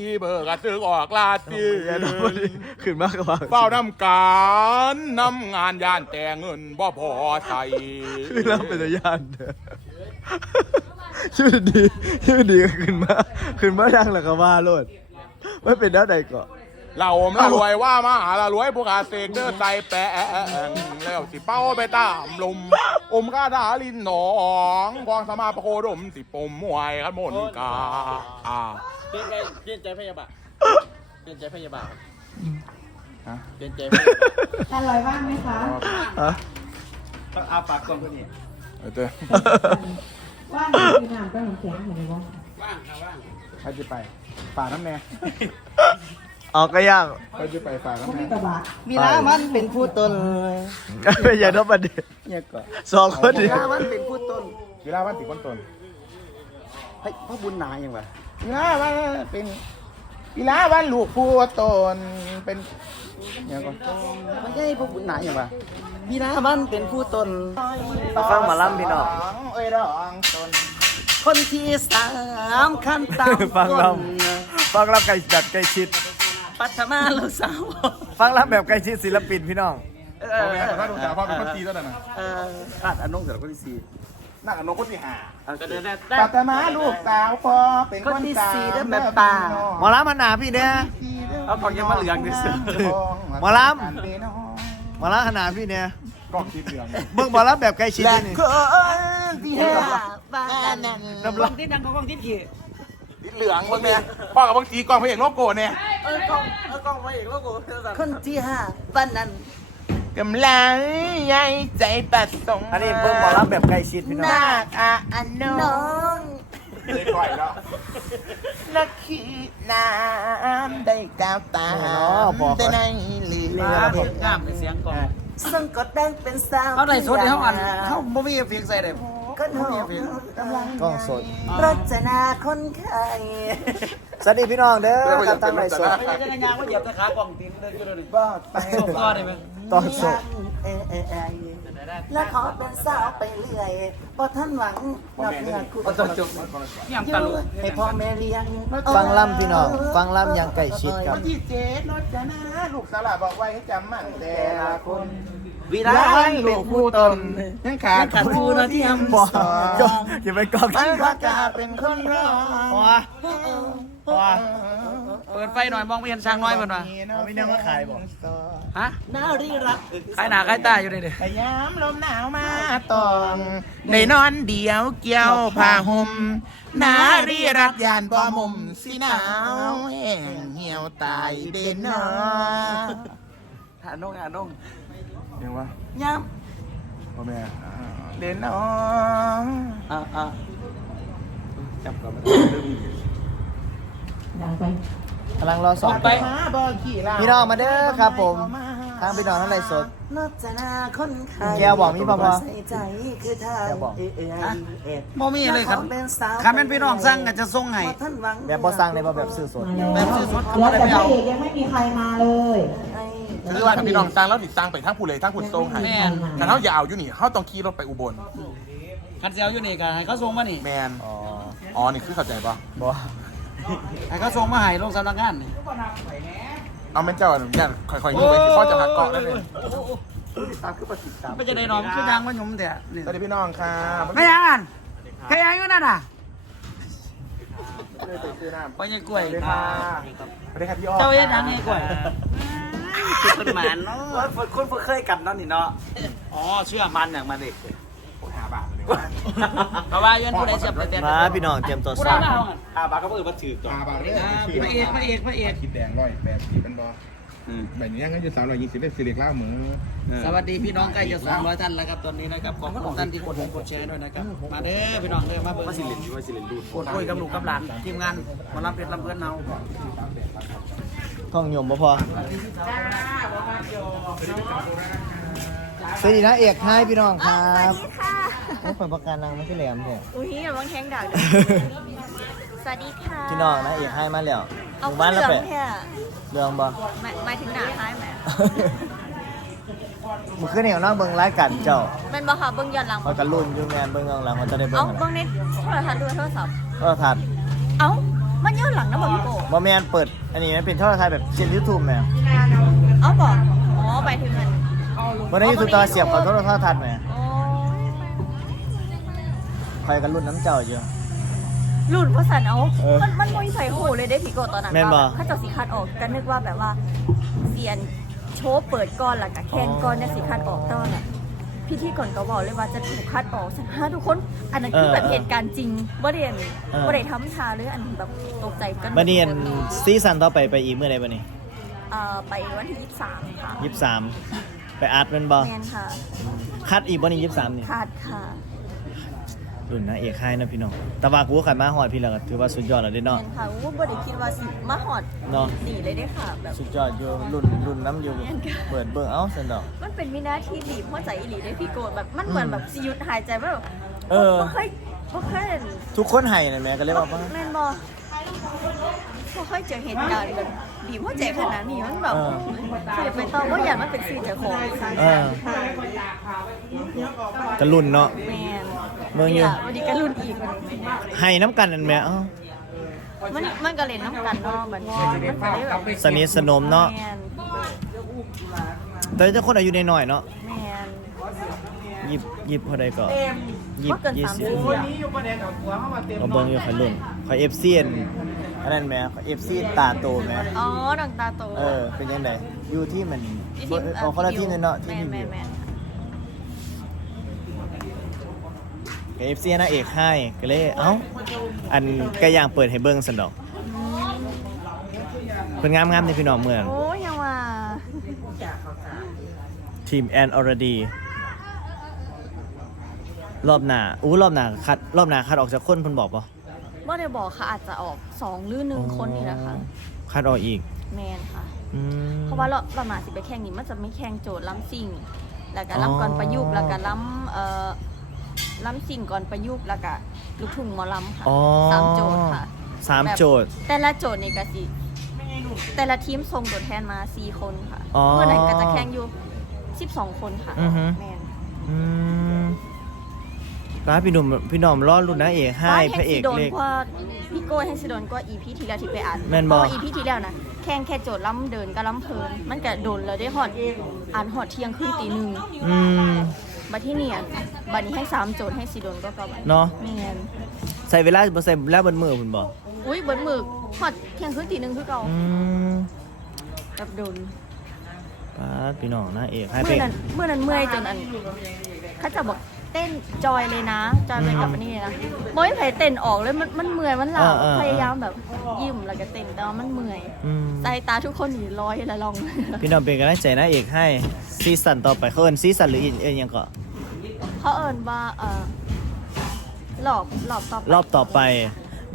ที่เบิกกระซึกออกลาตีอย่าโดนขึ้นมากกว่าเฝ้านำการนำงานย่านแต่เงินบ่พอใส่ขึ้นแล้วเป็นตาญาณเด้อชื่อดีชื่อดีก็ขึ้นมา ขึ้นมาดังแล้วก็ว่าโลดไม่เป็นแล้วใดก็เราอมละรวยว่ามาหาละรวยพวกอาเสกเดินใส่แปะแล้วสิเป้าไปตามลม อมกาดาลินหนองกองสมาประโคดมสิปมมวยขันมนกาอ่า เปลี่ยนใจเปลี่ยนใจพยาบาลเปลี่ยนใจพยาบาลฮะเปลี่ยนใจพยาบาลอร่อยบ้างไหมคะฮะต้องอาปากก่อนคนนี้เออเจ้ว่างหรือคือน้ำก็น้ำแข็งอยู่ในวะว่างค่ะว่างใครจะไปป่าน้ำแน่ออกก็ยากใครจะไปป่าเขาน้ำมีแน่กระบะมีน้ามันเป็นผู้ต้นไม่อย่าโดนประเด็นเนี่ยก่อนสองคนมีเดียวน้ามันเป็นผู้ต้นกีฬาวันติดก้นตนเฮ้ยพ่อบุญนายังวะ กีฬาวันเป็นกีฬาวันลูกผู้ตนเป็นเนี่ยก่อนไม่ใช่พ่อบุญนายังวะมีน้ามันเป็นผู้ต้นฟังหมาล่ำพี่น้องเอ้ยร้องตนคนที่สามขั้นตามฟังลต้นำฟังลำไก่แบบใกล้ชิด ปัทมาลูกสาว ฟังลำแบบใกล้ชิดศิลปินพี่น้องเอพ่ออแม่แต่ถ้าดูจากพ่อเป็นคนตีแล้วนะเออขาดอนงเสร็จแล้ว คนที่สี่นักอนงคนที่ห้าเอาจะเดินได้ปัตมาลูกสาวพ่อเป็นคนสามหมอลำมันหนาพี่เนี่ยเอาของยังมาเหลืองดิสิหมอลำหมอลำขนาดพี่เนี่ยก็คิดเหลืองเบิ่งหมอลำแบบใกล้ชิดและนี่คนที่ห้าบ้านนั้นน้ำลายที่นั่งของที่ขี่เหลืองคนเนี่ยพ่อกับบางทีกองพระเอกโลโก้เนี่ยเออกล้องเออกล้องไว้อีกแล้วกูคนที่ห้าบ้านนั้น กำลังใหญ่ใจปัดสงอันนี้เบิ่งหมอลำแบบใกล้ชิดพี่น้องนาคอาอันโนน้อง เลยก่อยแล้วนักขีน้ำได้ก้าวตามแต่ในเหลืองามเป็นเสียงกล้องซึ่งกดแดงเป็นสาวเขาได้สดในห้องอันเขาบ่มีเสียงใส่ได้ก็หอมกล้องสดรจนาคนไข้สวัสดีพี่น้องเด้อครับตั้งไรสดไม่ใช่งานว่าเหยียบตะขากล้องตีนเดินอยู่เลยบอดไปส่งก็ได้ไหม ตอนสดเอเอเอและขอเป็นสาวไปเรื่อยเพอท่านหวังนอกเหนือคุณเอาจบยังตลุให้พ่อแม่เลี้ยงฟังลำพี่น้องฟังลำอย่างใกล้ชิดกับวันที่เจ็ดรถจะนะลูกสาวบบอกไว้ให้จำมั่นแต่ละคนวีร้ระานลูกผู้ตนยังขาดขาดทูนะที่ทำบอกอย่าไปกองมันก็จะเป็นคนร้องว้าว้าเปิดไฟหน่อยมองไม่เห็นช้างน้อยมันวะไม่นั่งมาขายบอก ฮะนารีรักขายหนาขายตาอยู่เลยเด้พยายามลมหนาวมาตองได้นอนเดียวเกี่ยวผ้าห่มนารีรักยานบ่มุมสิหนาวแห้งเหี่ยวตายเด่นนอหาน้องหาน้องเดี๋ยววะย้พ่อแม่เด่นนอำอ่าอ่าจับก่อนดังไปกำลังรอสองไปมาบ่ขี่ลาพี่น้องมาเด้อครับผม ทางพี่น้องทั้งไรสดรจนาคนไข้แก้วบอกมีพอพอใส่ใจคือทางแก้วบอก เอเอเอบ่มีเลยครับขอเป็นสาวคันเป็นพี่น้องสั่งก็จะส่งให้พอท่านหวังแบบบอสร้างในบ่แบบสื่อสดแบบซื้อสดเหลือแต่พระเอกยังไม่มีใครมาเลยคือว่าถ้าพี่น้องสร้างแล้วติดสร้างไปทั้งผู้เลยทั้งผู้ทรงให้แม่นแต่เขายาวอยู่นี่เขาต้องขี่รถไปอุบลคันเสียวอยู่นี่ก็ให้เขาส่งมานี่แมนอ๋ออ๋อนี่คือเข้าใจปะบอให้เขาส่งมาให้ลงสำนักงานนี่ เอาแม่นเจ้าอย่าค่อยๆดูไปที่ข้อจะหักเกาะได้เลยตามคือประสิทธิ์ตามไม่จะได้นอนคือยางมาหยุ่มแต่นี่สวัสดีพี่น้องครับไม่ยังอ่านใครยังอยู่นั่นน่ะเลยไปซื้อน้ำไปยังกล้วยสวัสดีค่ะสวัสดีค่ะพี่อ้อเจ้าเย็นยังไงกล้วยคนหมันเนาะคนเพิ่งเคยกันนั่นนี่เนาะอ๋อเชื่อมันอย่างมาเด็กหาบาท เลยเพราะว่าเย็นผู้ใดเสียบแต่มาพี่น้องเตรียมตัวผู้สใดร้างมาเอาอะอาบาก็เปิดมาถือหาบาทเลยพระเอกพระเอกพระเอกคิดแดงร้อยแปดสิบเป็นบอแบบนี้งั้นจะสามร้อยยี่สิบเป็นสิริกล้ามือสวัสดีพี่น้องใกล้จะ200ท่านแล้วครับตอนนี้นะครับขอบคุณท่านที่กดไลค์กดแชร์ด้วยนะครับมาเด้อพี่น้องเด้อมาเบิ่งมาสิเล่นมาสิเล่นดูกดคุยกับลูกกับหลานทีมงานหมารับเพชรลำเพื่อนเนาท่องยมบ่พอสวัสดีนะเอกให้พี่น้องครับโอ้เปิดประกันนางไม่ใช่แหลมแท้อุ้ยอย่าบังแทงดักสวัสดีค่ะพี่น้องนะเอกให้มาแล้วหเอามู่บ้าบ้านนเหละลืแปองดแค่เรื่องบ่หมายหมายถึงหนาท้ายไหมมันขึ้นเหนียวน้องเบิ่งรายการเจ้าเป็นบ่ค่ะเบิ้งย้อนหลังเขาจะรุ่นอยู่งานเบิ่งย้อนหลังเขาจะได้เบิ่เอ้างอะไรเบิ้งในโทรทัศน์ด้วยโทรศัพท์ ก็ทัดเอ้า มันย้อนหลังนะบอกพี่โกบอแมนเปิด อันนี้มันเป็นโทรทัศน์แบบเช่นยูทูบแหมเอาบอกอ๋อไปถึงมันวันนี้ยูทูบตาเสียบกับโทรทัศน์แหมโอ้ย ใครกันรุ่นน้ำเจ้าอยู่หลุดเพราะสันเอา เออมันมันไม่ใส่หูเลยได้พี่โกตอนนั้นแม่นบ่ข้าเจ้าสีคัดออกก็นึกว่าแบบว่าเสียนโชว์เปิดก้อนหลักกับแคนก้อนเนี่ยสีคัดออกตอนน่ะพี่ที่ก่อนก็บอกเลยว่าจะถูกคัดออกสักห้าทุกคน อันนั้นคือแบบเหตุการณ์จริงว่าเรียนว่าได้ทำชาหรืออันแบบตกใจกันบันนี้อันซีซั่นต่อไปไปอีกเมื่อไหร่บันนี้เอ่อไปวันที่ยี่สิบสามค่ะยี่สิบสามไปอัดแมันบอแมนค่ะคัดอีกบันนี้ยี่สิบสามนี่ ขาดค่ะ รุ่นนะเอกค่ายนะพี่น้องแต่ว่ากูก็ขันมาหอดพี่แล้วก็ถือว่าสุดยอดแล้วเด้แมเนาะนค่ะว่าบ่ได้คิดว่าสิมาหอดเนาะหนีเลยได้อค่ะ แบบ สุดยอดอยู่รุ่นรุ่นน้ำอยู่เปิดเบิ่งเอ้าสันดอก มันเป็นวินาทีบีบหัวใจอีหลีได้พี่โกรธแบบมันเหมือนแบบสิหยุดหายใจว่าแบบเออ บ่เคยบ่เคยเห็นทุกคนให้นะแม่ก็เลยว่าว่าแม่นบ่บ่เคยเจอเหตุการณ์แบบบีบหัวใจขนาดนี้มันแบบเออคือไปต่อว่าอย่างมันเป็นสื่อเจ้าของเออก็รุ่นเนาะ แม่นเมืองอยู่นี่ล่ะวันนี้ก็รุ่นอีกวันนี้ให้น้ำกันนั่นแหม่เอ้ามันมันก็เล่นน้ำกันเนาะมันมันก็เลยแบบสนิทสนมเนาะแม่นแต่เจ้าคนอายุน้อยๆเนาะแม่น ยิบยิบพอได้ก็ยิบบ่เกินยี่สามสิบสิบเราเบิ่งอยู่ขอยรุ่นขอยเอฟซีนอันนั้นแหม่ขอยเอฟซีตาโตแหม่อ๋อดังตาโตเออเป็นยังไงอยู่ที่มันที่ทีมเอาคนละที่เนาะที่แม่รีนวิแม่นวแม่น เอฟซีนะเอกให้ก็เลยเอ้าอันก็อย่างเปิดให้เบิ่งสันดอกเพิ่นงามๆในพี่น้องเมือง โอ้ยยังว่าทีมแอนอรดีรอบหน้าอู้รอบหน้าคัดรอบหน้าคัดออกจากคนเพิ่นบอกป่ะบ่ได้บอกค่ะอาจจะออกสองหรือหนึ่งคนนี่แหละค่ะคัดออกอีกแมนค่ะ อืมเพราะว่าเราประมาณสิไปแข่งนี้มันจะไม่แข่งโจทย์ล้ำสิ่ง แล้วก็อ๋อล้ำก่อนประยุกต์แล้วก็ล้ำเอ่อ ล้ำสิ่งก่อนประยุกต์แล้วก็ลูกทุ่งหมอล้ำค่ะอ๋อสามโจทย์ค่ะ สามแบบโจทย์ แต่ละโจทย์นี่ก็สิแต่ละทีมส่งตัวแทนมาสี่คนค่ะอ๋อเมื่อนั้นก็จะแข่งอยู่สิบสองคนค่ะอือฮึ แมนอืมร้านพี่หนุ่มพี่หน่อมรอดรุ่นนะเอกให้บ้านพแห่ระงเอสิกโดนเล็ก กว่าพี่โก้แห่งสิโดนกว่าอีพีที่แล้วที่ไปอ่านแม่นบ่ เพราะว่าอีพีที่แล้วนะแข่งแค่โจทย์ล้ำเดินกับล้ำเพลินมันก็โดนแล้วได้หอดอ่านหอดเที่ยงขึ้นตีหนึ่ง อืม บัดที่เนี่ยบัดนี้ให้สามโจทย์ให้สิโดนก็ก็บัดเนาะแม่นใส่เวลาบ่ใส่เวลาบนมือคุณบอกอุ้ยเบิดมือหอดเที่ยงขึ้นตีหนึ่งคือเก่าอืมแบบโดนป้าดพี่น้องนะเอกให้เมื่เป็อนนั้นเมื่อนั้นเมื่อยจนอันเขาจะบอก เต้นจอยเลยนะ จอยไปกับอันนี้เลยนะบอยไผเต้นออกเลยมันมันเมื่อยมันหลับเออเออพยายามแบบยิ้มแล้วก็เต้นแต่ว่ามันเมื่อยอืมสายตาทุกคนอยู่ร้อยละลอง พี่น้องเป็นกำลังใจนะเอกให้ซีซั่นต่อไปเขาเอิ้นซีซั่นหรืออีเอ็นยังก็เขาเอินว่าเออหลอบหลอบต่อไปรอบต่อไป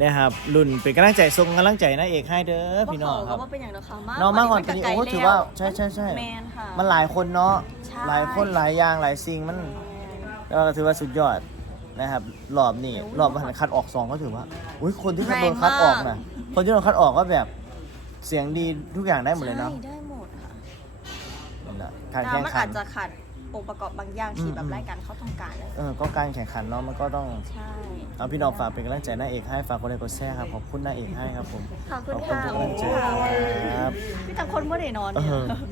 นะครับรุ่นเป็นกำลังใจส่งกำลังใจนะเอกให้เด้อพี่น้องครับว่าเป็นอย่างเดียวค่ะน้องมากกว่าวันี้ไกลโอ้แล้วถือว่าใช่ใช่ใช่ แมนค่ะ มันหลายคนเนาะใช่ หลายคนหลายอย่างหลายสิ่งมัน ก็ถือว่าสุดยอดนะครับรอบนี้รอบมันคัดออกสองก็ถือว่าอุ้ยคนที่โดนคัดออกนะคนที่โดนคัดออกก็แบบเสียงดีทุกอย่างได้หมดเลยเนาะใช่ได้หมดค่ะนั่นแหละการแต่แข่งมันขัอานจจะขาดองค์ประกอบบางอย่างที่อืมแบบรายการเขาต้องการเลยเออก็การแข่งขันเนาะมันก็ต้องใช่เอาพี่น้องฝากเป็นกำลังใจหน้าเอกให้ฝากกดไลค์กดแชร์ครับขอบคุณหน้าเอกให้ครับผมขอบคุณขอบคุณค่ะทุกกำลังใจครับพี่จังคนเมื่อไหร่นอนเอเนี่ยอ